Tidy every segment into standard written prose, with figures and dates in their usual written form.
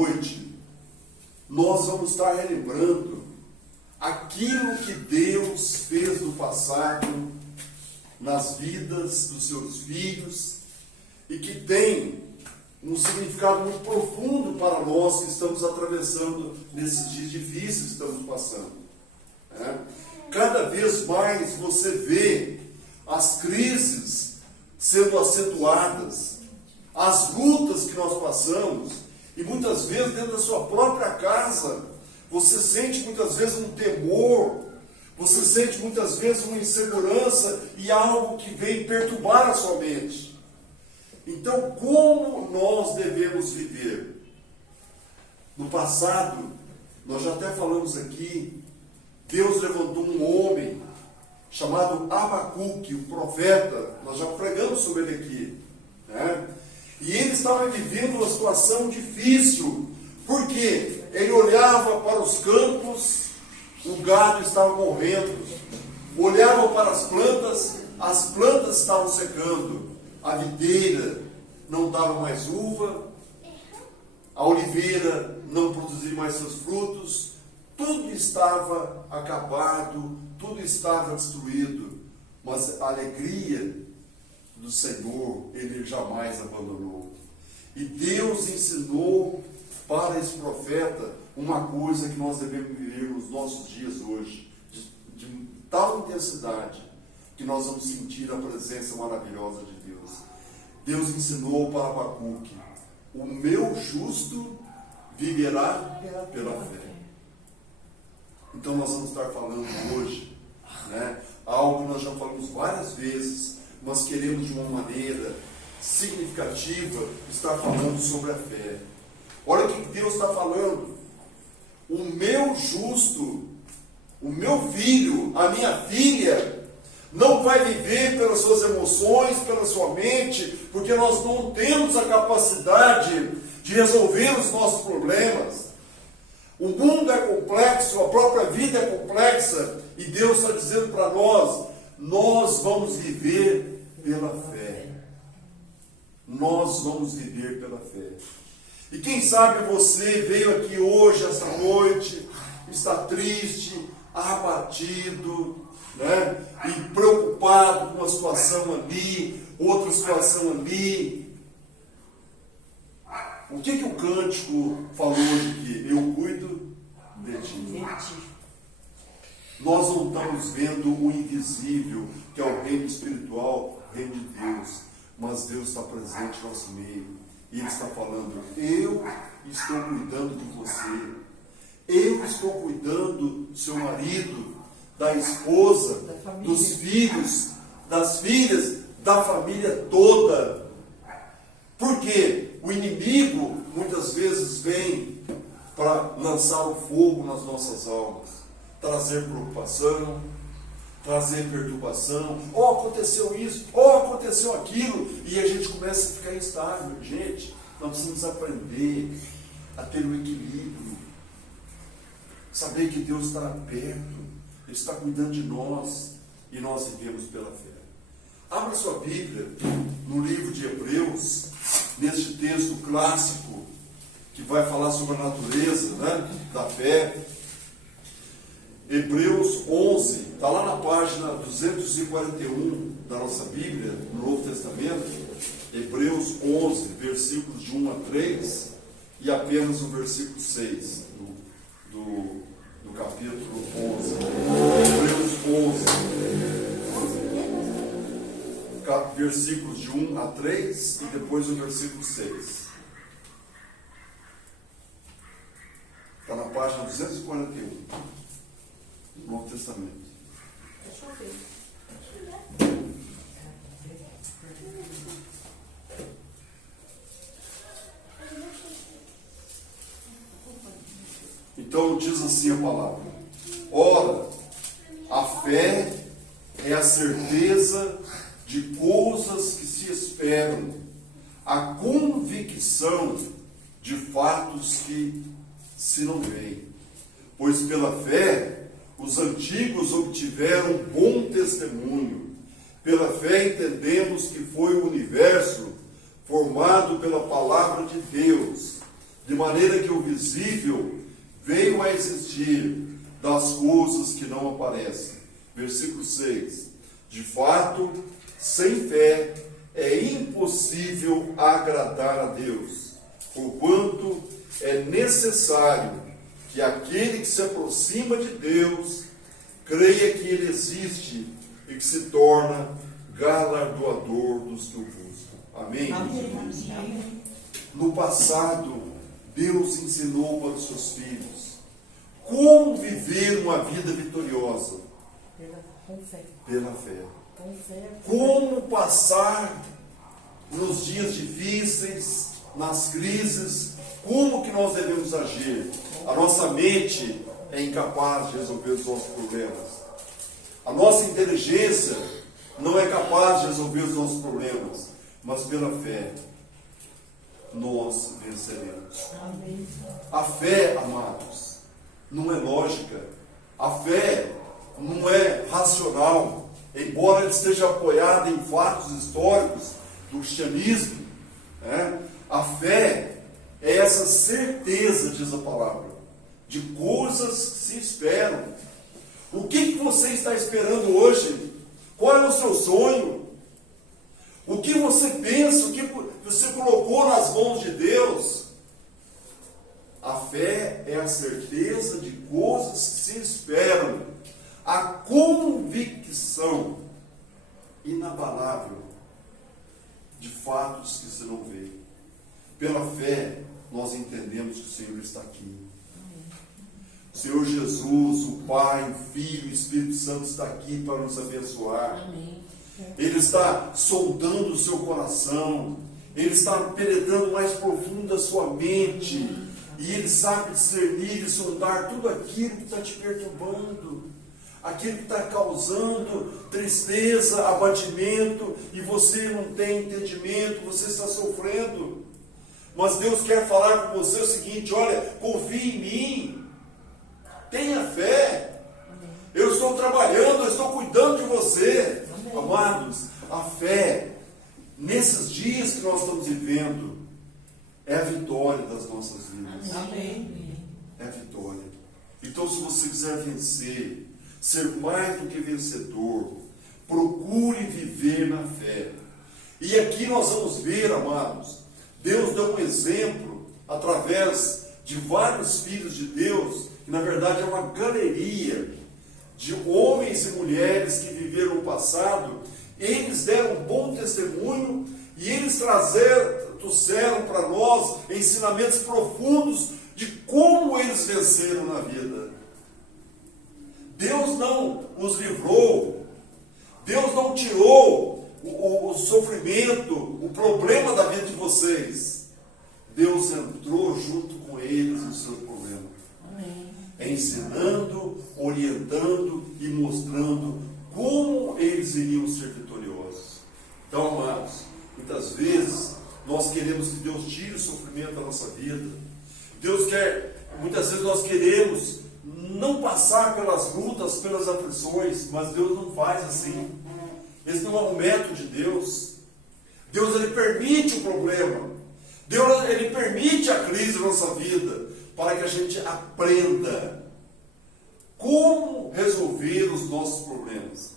noite, nós vamos estar relembrando aquilo que Deus fez no passado, nas vidas dos seus filhos, e que tem um significado muito profundo para nós que estamos atravessando nesses dias difíceis que estamos passando. Cada vez mais você vê as crises sendo acentuadas, as lutas que nós passamos, e muitas vezes dentro da sua própria casa, você sente muitas vezes um temor, você sente muitas vezes uma insegurança e algo que vem perturbar a sua mente. Então, como nós devemos viver? No passado, nós já até falamos aqui, Deus levantou um homem chamado Abacuque, o profeta, nós já pregamos sobre ele aqui, né? E ele estava vivendo uma situação difícil, porque ele olhava para os campos, o gado estava morrendo, olhava para as plantas estavam secando, a videira não dava mais uva, a oliveira não produzia mais seus frutos, tudo estava acabado, tudo estava destruído, mas a alegria do Senhor, Ele jamais abandonou. E Deus ensinou para esse profeta uma coisa que nós devemos viver nos nossos dias hoje, de tal intensidade, que nós vamos sentir a presença maravilhosa de Deus. Deus ensinou para Abacuque: o meu justo viverá pela fé. Então nós vamos estar falando hoje, né, algo que nós já falamos várias vezes, mas queremos de uma maneira significativa estar falando sobre a fé. Olha o que Deus está falando: o meu justo, o meu filho, a minha filha, não vai viver pelas suas emoções, pela sua mente, porque nós não temos a capacidade de resolver os nossos problemas. O mundo é complexo, a própria vida é complexa, e Deus está dizendo para nós vamos viver pela fé. Nós vamos viver pela fé. E quem sabe você veio aqui hoje, esta noite, está triste, abatido, né? E preocupado com uma situação ali, outra situação ali. O que o cântico falou de que eu cuido de ti? Nós não estamos vendo o invisível, que é o reino espiritual, o reino de Deus, mas Deus está presente no nosso meio, e Ele está falando: eu estou cuidando de você, eu estou cuidando do seu marido, da esposa, dos filhos, das filhas, da família toda. Porque o inimigo muitas vezes vem para lançar o fogo nas nossas almas, trazer preocupação, trazer perturbação. Aconteceu isso, aconteceu aquilo, e a gente começa a ficar instável. Gente, nós precisamos aprender a ter um equilíbrio, saber que Deus está perto, Ele está cuidando de nós, e nós vivemos pela fé. Abra sua Bíblia no livro de Hebreus, neste texto clássico que vai falar sobre a natureza, né, da fé. Hebreus 11, está lá na página 241 da nossa Bíblia, no Novo Testamento. Hebreus 11, versículos de 1 a 3, e apenas o versículo 6 do capítulo 11. Hebreus 11, versículos de 1 a 3, e depois o versículo 6. Está na página 241 do Novo Testamento. Deixa eu ver. Então diz assim a palavra: ora, a fé é a certeza de coisas que se esperam, a convicção de fatos que se não veem. Pois pela fé os antigos obtiveram bom testemunho. Pela fé entendemos que foi o universo formado pela palavra de Deus, de maneira que o visível veio a existir das coisas que não aparecem. Versículo 6. De fato, sem fé é impossível agradar a Deus, porquanto é necessário que aquele que se aproxima de Deus creia que Ele existe e que se torna galardoador dos que o buscam. Amém? Amém. No passado, Deus ensinou para os seus filhos como viver uma vida vitoriosa. Com fé. Pela fé. Com fé. Como passar nos dias difíceis, nas crises, como que nós devemos agir. A nossa mente é incapaz de resolver os nossos problemas. A nossa inteligência não é capaz de resolver os nossos problemas, mas pela fé nós venceremos. Amém. A fé, amados, não é lógica. A fé não é racional, embora ela esteja apoiada em fatos históricos do cristianismo. A fé é essa certeza, diz a palavra, de coisas que se esperam. O que você está esperando hoje? Qual é o seu sonho? O que você pensa? O que você colocou nas mãos de Deus? A fé é a certeza de coisas que se esperam, a convicção inabalável de fatos que se não vê. Pela fé, nós entendemos que o Senhor está aqui. O Senhor Jesus, o Pai, o Filho, o Espírito Santo está aqui para nos abençoar. Amém. Ele está sondando o seu coração, Ele está penetrando mais profundo a sua mente, e Ele sabe discernir e sondar tudo aquilo que está te perturbando, aquilo que está causando tristeza, abatimento, e você não tem entendimento, você está sofrendo. Mas Deus quer falar com você o seguinte: olha, confie em mim, tenha fé, eu estou trabalhando, eu estou cuidando de você. Amados, a fé, nesses dias que nós estamos vivendo, é a vitória das nossas vidas. Amém. É a vitória. Então, se você quiser vencer, ser mais do que vencedor, procure viver na fé. E aqui nós vamos ver, amados, Deus deu um exemplo através de vários filhos de Deus, que na verdade é uma galeria de homens e mulheres que viveram no passado. Eles deram um bom testemunho e eles trouxeram para nós ensinamentos profundos de como eles venceram na vida. Deus não os livrou, Deus não tirou o sofrimento, o problema da vida de vocês. Deus entrou junto com eles no seu problema. Amém. Ensinando, orientando e mostrando como eles iriam ser vitoriosos. Então, amados, muitas vezes nós queremos que Deus tire o sofrimento da nossa vida. Muitas vezes nós queremos não passar pelas lutas, pelas aflições, mas Deus não faz assim. Esse não é o método de Deus. Deus, Ele permite o problema. Deus, Ele permite a crise na nossa vida, para que a gente aprenda como resolver os nossos problemas.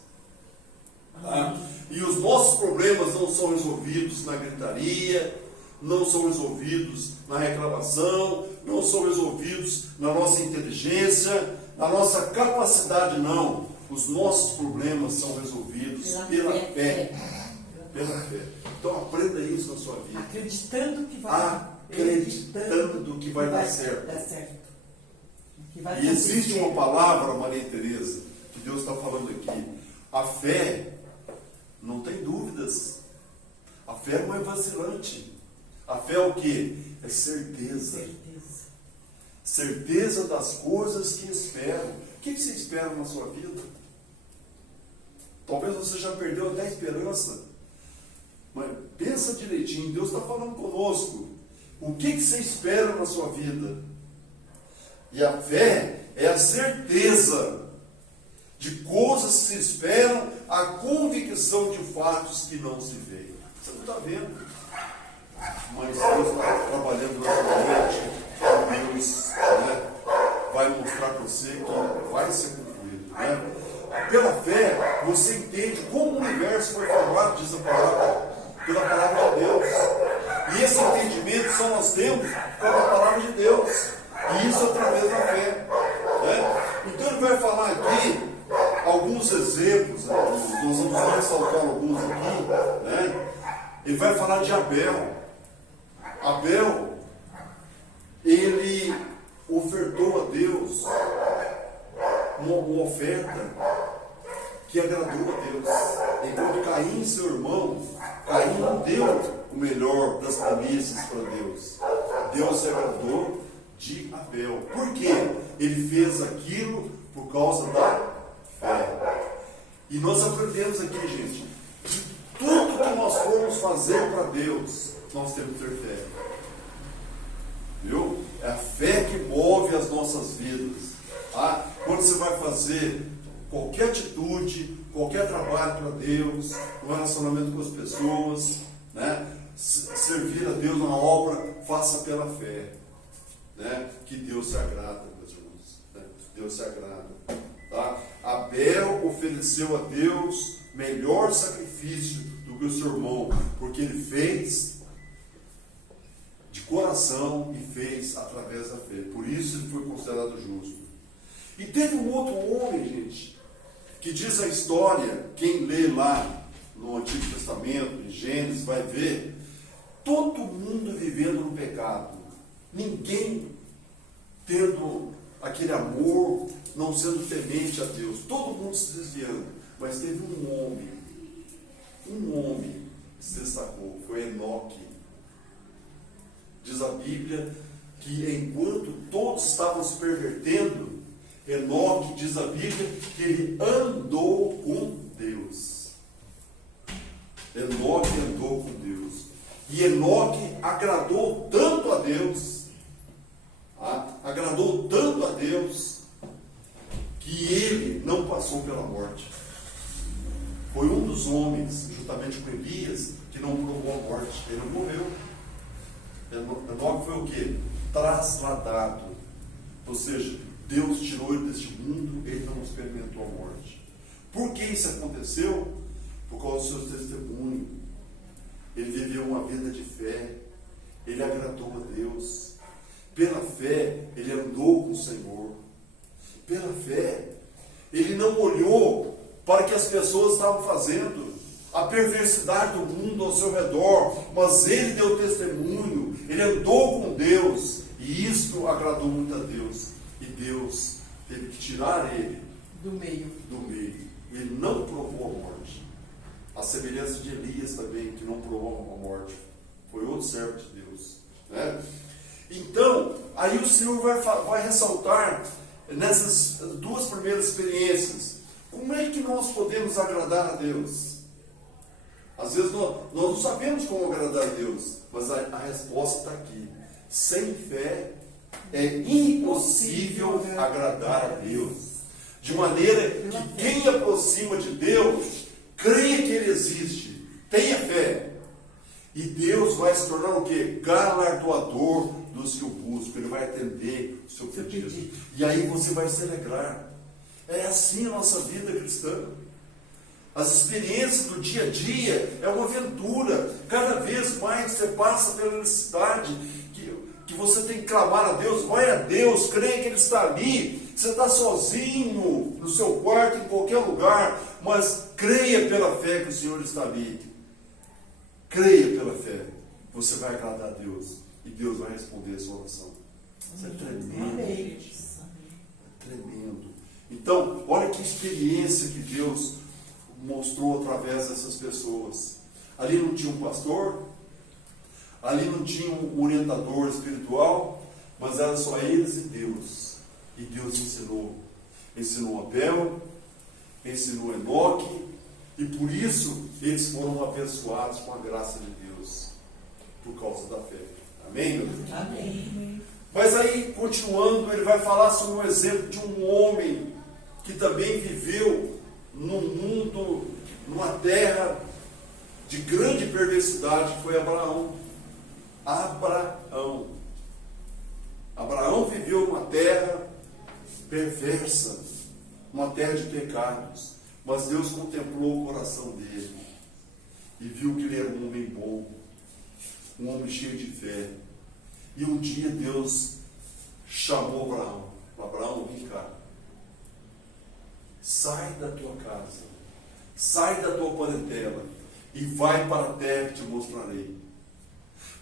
Tá? E os nossos problemas não são resolvidos na gritaria, não são resolvidos na reclamação, não são resolvidos na nossa inteligência, na nossa capacidade, não. Os nossos problemas são resolvidos pela fé. Pela fé. Então aprenda isso na sua vida. Acreditando que vai dar certo. Que vai E existe uma palavra, Maria Teresa, que Deus está falando aqui. A fé não tem dúvidas. A fé não é vacilante. A fé é o quê? É certeza. Certeza das coisas que esperam. O que você espera na sua vida? Talvez você já perdeu até a esperança. Mas pensa direitinho, Deus está falando conosco. O que você espera na sua vida? E a fé é a certeza de coisas que se esperam, a convicção de fatos que não se veem. Você não está vendo, mas Deus está trabalhando na sua mente. você entende como o universo foi formado, diz a palavra, pela palavra de Deus. E esse entendimento só nós temos pela palavra de Deus. E isso através da fé. Né? Então ele vai falar aqui alguns exemplos, né? Nós vamos só ressaltar alguns aqui. Né? Ele vai falar de Abel. Abel, ele ofertou a Deus uma oferta que agradou a Deus. Enquanto Caim, seu irmão, Caim não deu o melhor das primícias para Deus. Deus se agradou de Abel. Por quê? Ele fez aquilo por causa da fé. E nós aprendemos aqui, gente, que tudo que nós formos fazer para Deus, nós temos que ter fé. Viu? É a fé que move as nossas vidas. Ah, quando você vai fazer qualquer atitude, qualquer trabalho para Deus, no relacionamento com as pessoas, né? Servir a Deus na obra, faça pela fé. Né? Que Deus se agrada, meus irmãos. Né? Deus se agrada. Tá? Abel ofereceu a Deus melhor sacrifício do que o seu irmão, porque ele fez de coração e fez através da fé. Por isso ele foi considerado justo. E teve um outro homem, gente, que diz a história, quem lê lá no Antigo Testamento, em Gênesis, vai ver, todo mundo vivendo no pecado. Ninguém tendo aquele amor, não sendo temente a Deus. Todo mundo se desviando. Mas teve um homem que se destacou, foi Enoque. Diz a Bíblia que enquanto todos estavam se pervertendo, Enoque, diz a Bíblia, que ele andou com Deus. Enoque andou com Deus. E Enoque agradou tanto a Deus, que ele não passou pela morte. Foi um dos homens, juntamente com Elias, que não provou a morte. Ele não morreu. Enoque foi o quê? Trasladado. Ou seja, Deus tirou ele deste mundo, ele não experimentou a morte. Por que isso aconteceu? Por causa do seu testemunho. Ele viveu uma vida de fé, ele agradou a Deus. Pela fé, ele andou com o Senhor. Pela fé, ele não olhou para o que as pessoas estavam fazendo, a perversidade do mundo ao seu redor, mas ele deu testemunho, ele andou com Deus, e isto agradou muito a Deus. E Deus teve que tirar ele do meio. Ele não provou a morte. A semelhança de Elias também, que não provou a morte. Foi outro servo de Deus. Né? Então, aí o Senhor vai ressaltar nessas duas primeiras experiências. Como é que nós podemos agradar a Deus? Às vezes nós não sabemos como agradar a Deus, mas a resposta está aqui. Sem fé é impossível agradar a Deus. De maneira que quem aproxima de Deus, creia que Ele existe, tenha fé. E Deus vai se tornar o quê? Galardoador dos que o buscam. Ele vai atender o seu pedido. E aí você vai se alegrar. É assim a nossa vida cristã. As experiências do dia a dia é uma aventura. Cada vez mais você passa pela necessidade que você tem que clamar a Deus. Vai a Deus, creia que Ele está ali. Você está sozinho no seu quarto, em qualquer lugar, mas creia pela fé que o Senhor está ali. Creia pela fé. Você vai agradar a Deus e Deus vai responder a sua oração. Isso é tremendo. É tremendo. Então, olha que experiência que Deus mostrou através dessas pessoas. Ali não tinha um pastor, ali não tinha um orientador espiritual, mas era só eles e Deus. E Deus ensinou Abel, ensinou Enoque, e por isso eles foram abençoados com a graça de Deus, por causa da fé. Amém, meu Deus? Amém. Mas aí, continuando, ele vai falar sobre um exemplo de um homem que também viveu num mundo, numa terra de grande perversidade, que foi Abraão. Abraão viveu numa terra perversa, uma terra de pecados. Mas Deus contemplou o coração dele e viu que ele era um homem bom, um homem cheio de fé. E um dia Deus chamou Abraão. Abraão, vem cá. Sai da tua casa, sai da tua parentela e vai para a terra que te mostrarei.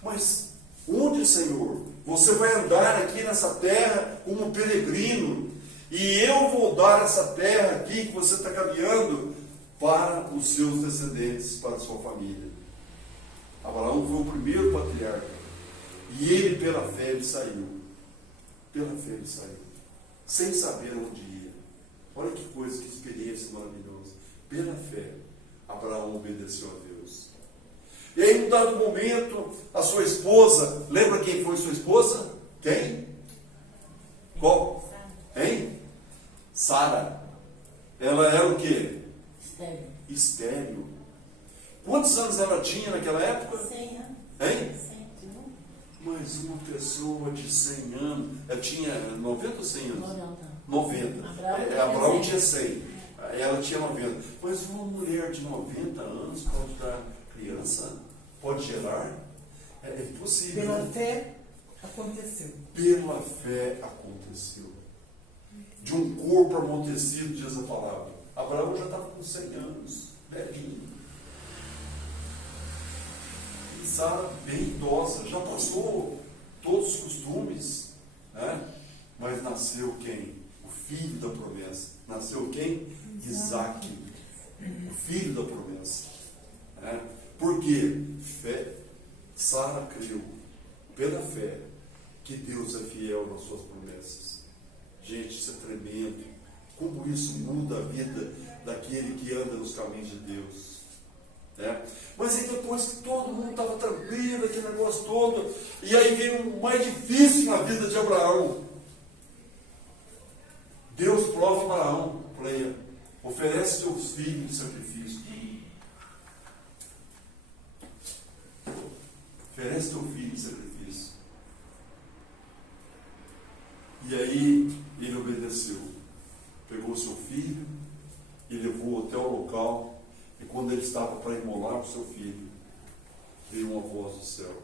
Mas onde, Senhor? Você vai andar aqui nessa terra como um peregrino, e eu vou dar essa terra aqui que você está caminhando para os seus descendentes, para a sua família. Abraão foi o primeiro patriarca, e ele, pela fé, ele saiu. Pela fé ele saiu, sem saber onde ia. Olha que coisa, que experiência maravilhosa. Pela fé, Abraão obedeceu a Deus. E aí, em um dado momento, a sua esposa, lembra quem foi sua esposa? Quem? Qual? Hein? Sara. Ela era o quê? Estéril. Estéril. Quantos anos ela tinha naquela época? 100 anos. Hein? 101? Mas uma pessoa de 100 anos, ela tinha 90 ou 100 anos? Não. 90. Abraão tinha 100. Ela tinha 90. Mas uma mulher de 90 anos pode dar criança? Pode gerar? É impossível. Pela fé, aconteceu. Pela fé aconteceu. De um corpo amortecido, diz a palavra. Abraão já estava com 100 anos, velhinho. E Sara, bem idosa, já passou todos os costumes, né? Mas nasceu quem? O filho da promessa. Nasceu quem? Isaac, o filho da promessa. Né? Por quê? Fé. Sara creu, pela fé, que Deus é fiel nas suas promessas. Gente, isso é tremendo. Como isso muda a vida daquele que anda nos caminhos de Deus. Né? Mas aí depois que todo mundo estava tranquilo, aquele negócio todo, e aí veio o mais difícil na vida de Abraão. Deus prova Abraão, pleia, oferece teus filhos de sacrifício. Oferece teu filho de sacrifício. E aí ele obedeceu. Pegou seu filho e levou até o local. E quando ele estava para imolar o seu filho, veio uma voz do céu: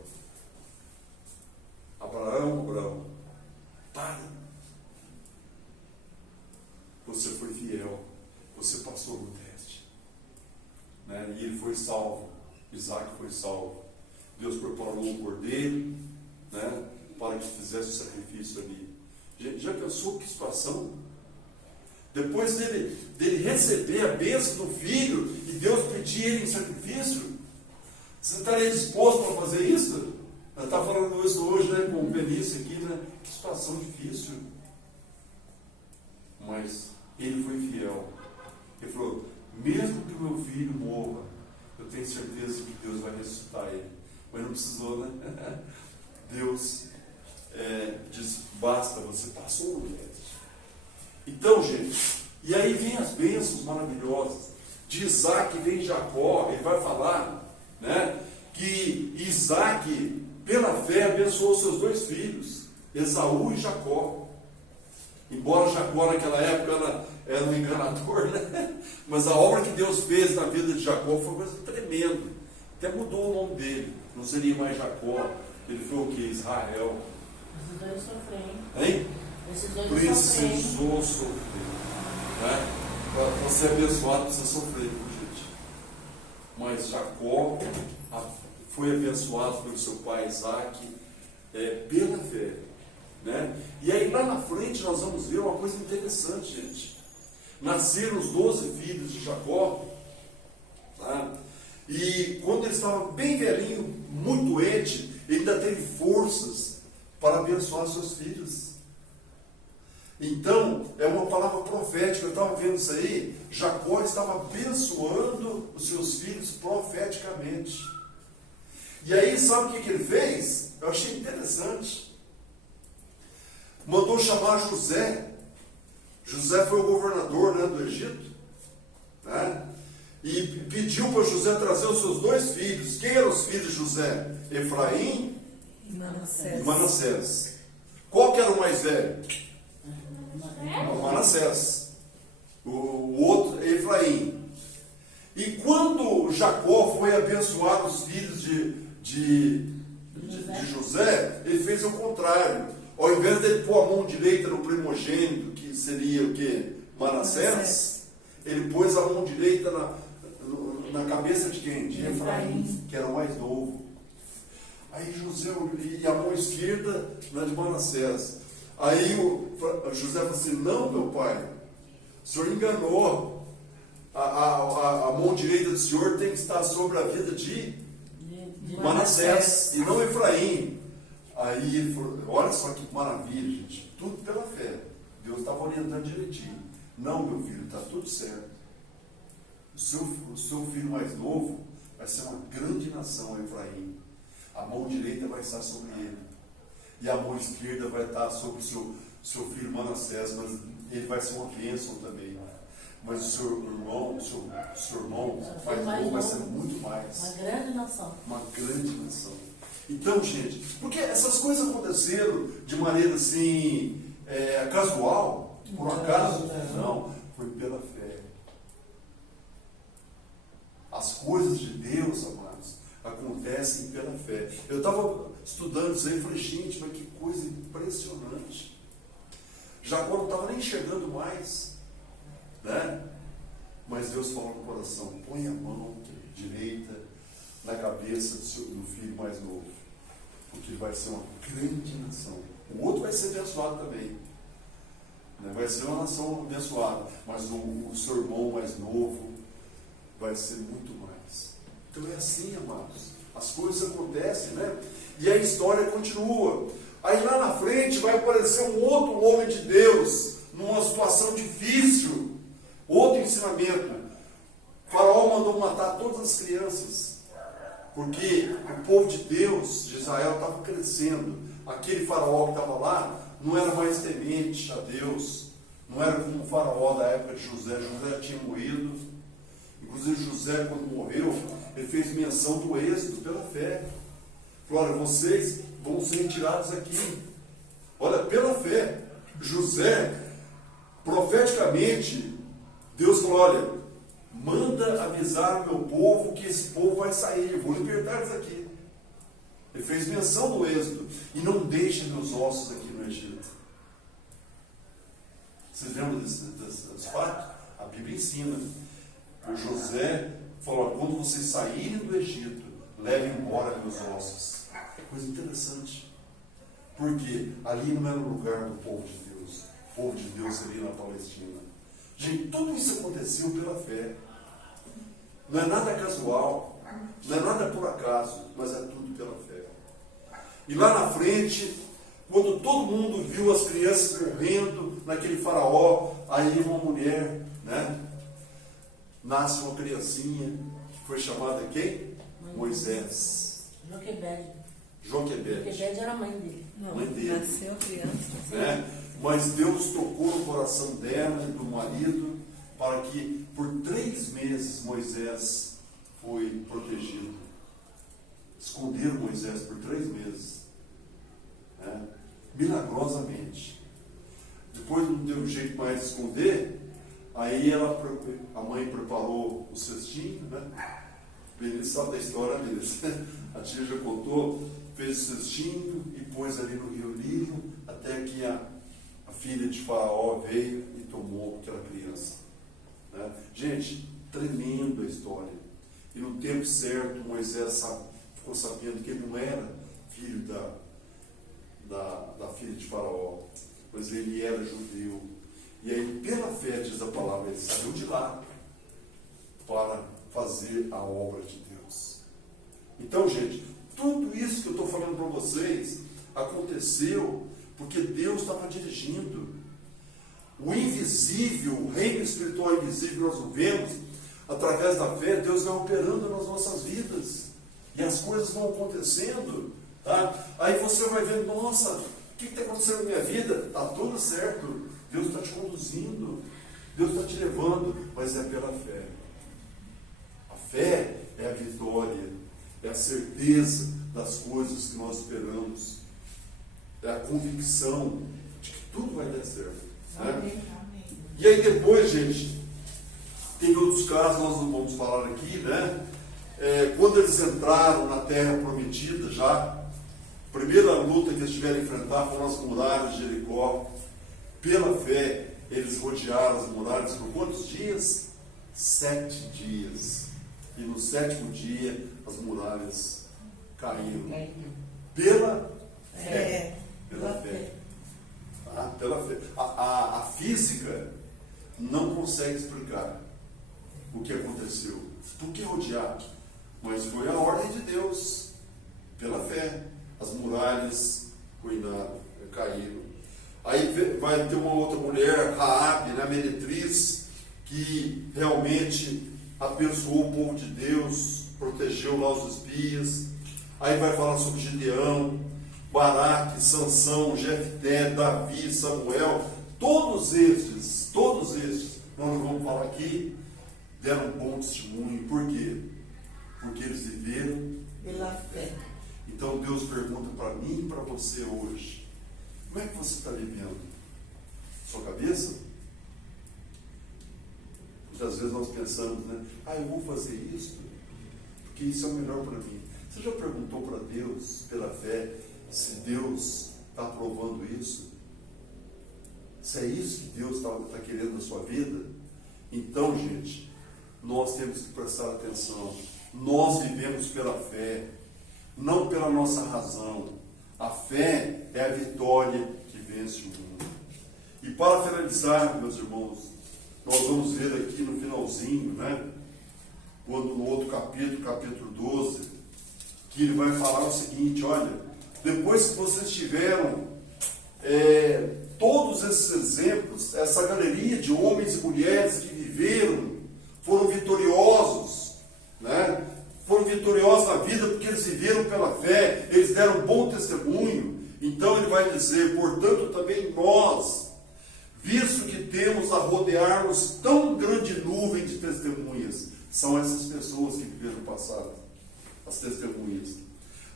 Abraão, Abraão, pare. Você foi fiel, você passou no teste, né? E ele foi salvo. Isaac foi salvo. Deus preparou um cordeiro, né, para que fizesse o sacrifício ali. Já pensou que situação? Depois dele receber a bênção do filho e Deus pedir ele em sacrifício, você estaria disposto para fazer isso? Ela está falando isso hoje, né, com o Benício aqui, né? Que situação difícil. Mas ele foi fiel. Ele falou: mesmo que o meu filho morra, eu tenho certeza que Deus vai ressuscitar ele. Mas não precisou, né? Deus diz: basta, você passou no teste. Então, gente, e aí vem as bênçãos maravilhosas. De Isaac vem Jacó. Ele vai falar, né, que Isaac, pela fé, abençoou seus dois filhos, Esaú e Jacó. Embora Jacó naquela época era um enganador, né? Mas a obra que Deus fez na vida de Jacó foi uma coisa tremenda. Até mudou o nome dele. Não seria mais Jacó. Ele foi o que? Israel. Esses dois sofrem. Hein? Esses dois Precisou sofrer. Né? Para você abençoado, precisa sofrer, gente. Mas Jacó foi abençoado pelo seu pai Isaac pela fé. Né? E aí lá na frente nós vamos ver uma coisa interessante, gente. Nasceram os 12 filhos de Jacó, tá? E quando ele estava bem velhinho, muito doente, ele ainda teve forças para abençoar seus filhos. Então, é uma palavra profética. Eu estava vendo isso aí. Jacó estava abençoando os seus filhos profeticamente. E aí, sabe o que ele fez? Eu achei interessante. Mandou chamar José. José foi o governador, né, do Egito, né? E pediu para José trazer os seus dois filhos. Quem eram os filhos de José? Efraim e Manassés. Qual que era o mais velho? Manassés. O outro, Efraim. Jacó foi abençoar os filhos de José, ele fez o contrário. Ao invés de ele pôr a mão direita no primogênito, que seria o quê? Manassés, ele pôs a mão direita na cabeça de quem? De Efraim, que era o mais novo. Aí José, e a mão esquerda na de Manassés. Aí José falou assim: não, meu pai, o senhor enganou. A mão direita do senhor tem que estar sobre a vida de Manassés e não Efraim. Aí ele falou: olha só que maravilha, gente, tudo pela fé. Deus estava orientando direitinho. Não, meu filho, está tudo certo. O seu filho mais novo vai ser uma grande nação, Efraim. A mão direita vai estar sobre ele. E a mão esquerda vai estar sobre o seu filho Manassés, mas ele vai ser uma bênção também. Mas o seu irmão mais novo vai ser muito mais. Uma grande nação. Uma grande nação. Então, gente, porque essas coisas aconteceram de maneira assim, casual, por um acaso? Não, foi pela fé. As coisas de Deus, amados, acontecem pela fé. Eu estava estudando isso aí e falei: gente, mas que coisa impressionante. Jacó não estava nem chegando mais, né? Mas Deus falou no coração: põe a mão direita na cabeça do filho mais novo, porque ele vai ser uma grande nação. O outro vai ser abençoado também, né? Vai ser uma nação abençoada, mas o seu irmão mais novo vai ser muito mais. Então é assim, amados, as coisas acontecem, né? E a história continua. Aí lá na frente vai aparecer um outro homem de Deus numa situação difícil. Outro ensinamento: o faraó mandou matar todas as crianças, porque o povo de Deus, de Israel, estava crescendo. Aquele faraó que estava lá não era mais temente a Deus, não era como o faraó da época de José. José já tinha morrido. Inclusive José, quando morreu, ele fez menção do êxodo pela fé. Falou: olha, vocês vão ser retirados aqui. Olha, pela fé. José, profeticamente, Deus falou: olha, manda avisar o meu povo que esse povo vai sair, eu vou libertar eles aqui. Ele fez menção do êxodo: e não deixe meus ossos aqui no Egito. Vocês lembram desse fato? A Bíblia ensina. O José falou: quando vocês saírem do Egito, levem embora meus ossos. Coisa interessante, porque ali não era o lugar do povo de Deus. O povo de Deus seria na Palestina. Gente, tudo isso aconteceu pela fé. Não é nada casual, não é nada por acaso, mas é tudo pela fé. E lá na frente, quando todo mundo viu as crianças morrendo naquele faraó, aí uma mulher, né? Nasce uma criancinha, que foi chamada quem? Moisés. Joquebede. Joquebede era a mãe dele. Não, mãe dele. nasceu a criança. Né? Mas Deus tocou no coração dela e do marido para que por 3 meses Moisés foi protegido. Esconderam Moisés por 3 meses. Né? Milagrosamente. Depois não deu jeito mais de esconder. Aí a mãe preparou o cestinho, né? Benício sabe da história deles. A tia já contou, fez o cestinho e pôs ali no rio Nilo, até que a filha de Faraó veio e tomou aquela criança. Né? Gente, tremenda a história. E no tempo certo, Moisés ficou sabendo que ele não era filho da filha de Faraó, mas ele era judeu. E aí, pela fé, diz a palavra, ele saiu de lá para fazer a obra de Deus. Então, gente, tudo isso que eu estou falando para vocês aconteceu porque Deus estava dirigindo. O invisível, o reino espiritual invisível, nós o vemos através da fé. Deus vai operando nas nossas vidas e as coisas vão acontecendo, tá? Aí você vai ver: nossa, o que está acontecendo na minha vida? Está tudo certo. Deus está te conduzindo, Deus está te levando, mas é pela fé. A fé é a vitória, é a certeza das coisas que nós esperamos, é a convicção de que tudo vai dar certo. Né? E aí depois, gente, tem outros casos, nós não vamos falar aqui, né? quando eles entraram na terra prometida já, a primeira luta que eles tiveram a enfrentar foram as muralhas de Jericó. Pela fé, eles rodearam as muralhas por quantos dias? 7 dias. E no 7º dia, as muralhas caíram. Pela fé. Pela fé. Ah, pela fé. A física não consegue explicar o que aconteceu. Por que rodear? Mas foi a ordem de Deus. Pela fé. As muralhas caíram. Aí vai ter uma outra mulher, Raabe, né, meretriz, que realmente abençoou o povo de Deus, protegeu lá os espias. Aí vai falar sobre Gideão, Baraque, Sansão, Jefté, Davi, Samuel. Todos estes, nós não vamos falar aqui, deram um bom testemunho. Por quê? Porque eles viveram Pela fé. Então Deus pergunta para mim e para você hoje: como é que você está vivendo? Sua cabeça? Muitas vezes nós pensamos, né? Eu vou fazer isso, porque isso é o melhor para mim. Você já perguntou para Deus, pela fé, se Deus está aprovando isso? Se é isso que Deus está querendo na sua vida? Então, gente, nós temos que prestar atenção. Nós vivemos pela fé, não pela nossa razão. A fé é a vitória que vence o mundo. E para finalizar, meus irmãos, nós vamos ver aqui no finalzinho, né? Quando no outro capítulo 12, que ele vai falar o seguinte: olha, depois que vocês tiveram todos esses exemplos, essa galeria de homens e mulheres que viveram, foram vitoriosos, né? Foram vitoriosos na vida porque eles viveram pela fé, eles deram um bom testemunho. Então ele vai dizer: portanto também nós, visto que temos a rodear-nos tão grande nuvem de testemunhas, são essas pessoas que viveram no passado, as testemunhas,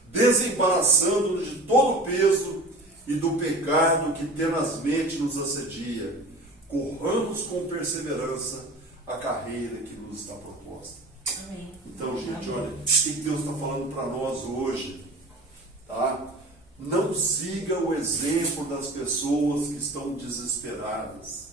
desembaraçando-nos de todo o peso e do pecado que tenazmente nos assedia, corramos com perseverança a carreira que nos está proposta. Amém. Então, gente, olha, o que Deus está falando para nós hoje? Tá? Não siga o exemplo das pessoas que estão desesperadas.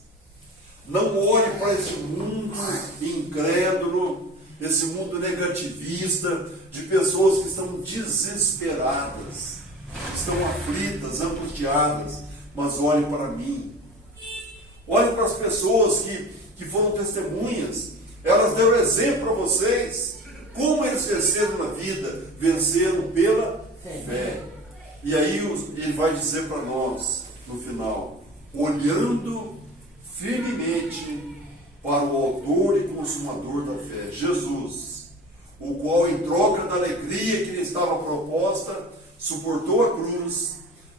Não olhe para esse mundo incrédulo, esse mundo negativista, de pessoas que estão desesperadas, que estão aflitas, angustiadas. Mas olhe para mim. Olhe para as pessoas que foram testemunhas. Elas deram exemplo para vocês. Como eles venceram na vida? Venceram pela fé. E aí ele vai dizer para nós, no final: olhando firmemente para o autor e consumador da fé, Jesus, o qual, em troca da alegria que lhe estava proposta, suportou a cruz,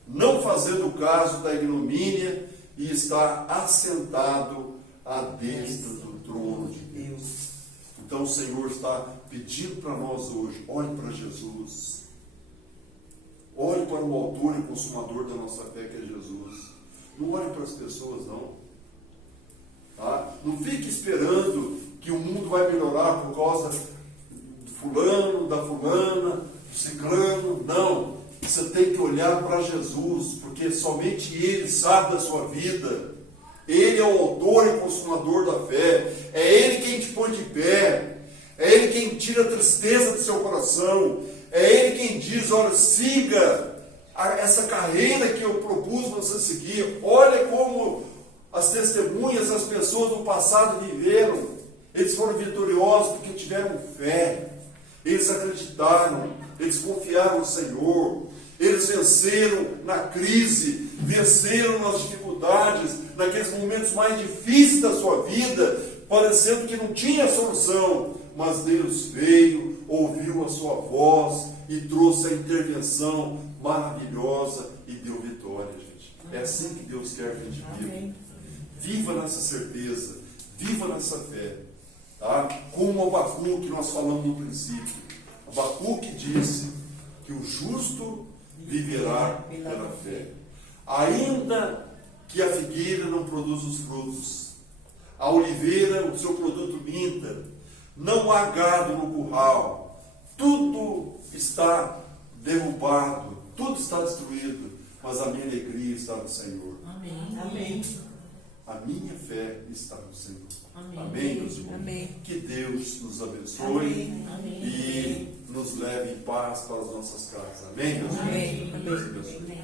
não fazendo caso da ignomínia, e está assentado à destra do trono de Deus. Então o Senhor está pedindo para nós hoje: olhe para Jesus. Olhe para o autor e consumador da nossa fé, que é Jesus. Não olhe para as pessoas, não. Tá? Não fique esperando que o mundo vai melhorar por causa do fulano, da fulana, do ciclano. Não. Você tem que olhar para Jesus, porque somente Ele sabe da sua vida. Ele é o autor e consumador da fé. É Ele quem te põe de pé. É Ele quem tira a tristeza do seu coração. É Ele quem diz: olha, siga essa carreira que eu propus você seguir. Olha como as testemunhas, as pessoas do passado viveram. Eles foram vitoriosos porque tiveram fé. Eles acreditaram. Eles confiaram no Senhor. Eles venceram na crise. Venceram nas dificuldades, naqueles momentos mais difíceis da sua vida, parecendo que não tinha solução. Mas Deus veio, ouviu a sua voz e trouxe a intervenção maravilhosa e deu vitória, gente. É assim que Deus quer que a gente viva. Viva nessa certeza, viva nessa fé. Tá? Como Abacuque, que nós falamos no princípio. Abacuque disse que o justo viverá pela fé. Ainda que a figueira não produza os frutos, a oliveira o seu produto minta, não há gado no curral, tudo está derrubado, tudo está destruído, mas a minha alegria está no Senhor. Amém. Amém. A minha fé está no Senhor. Amém. Amém, meus irmãos? Amém. Que Deus nos abençoe Amém. e nos leve em paz para as nossas casas. Amém, meus irmãos? Amém. Deus abençoe.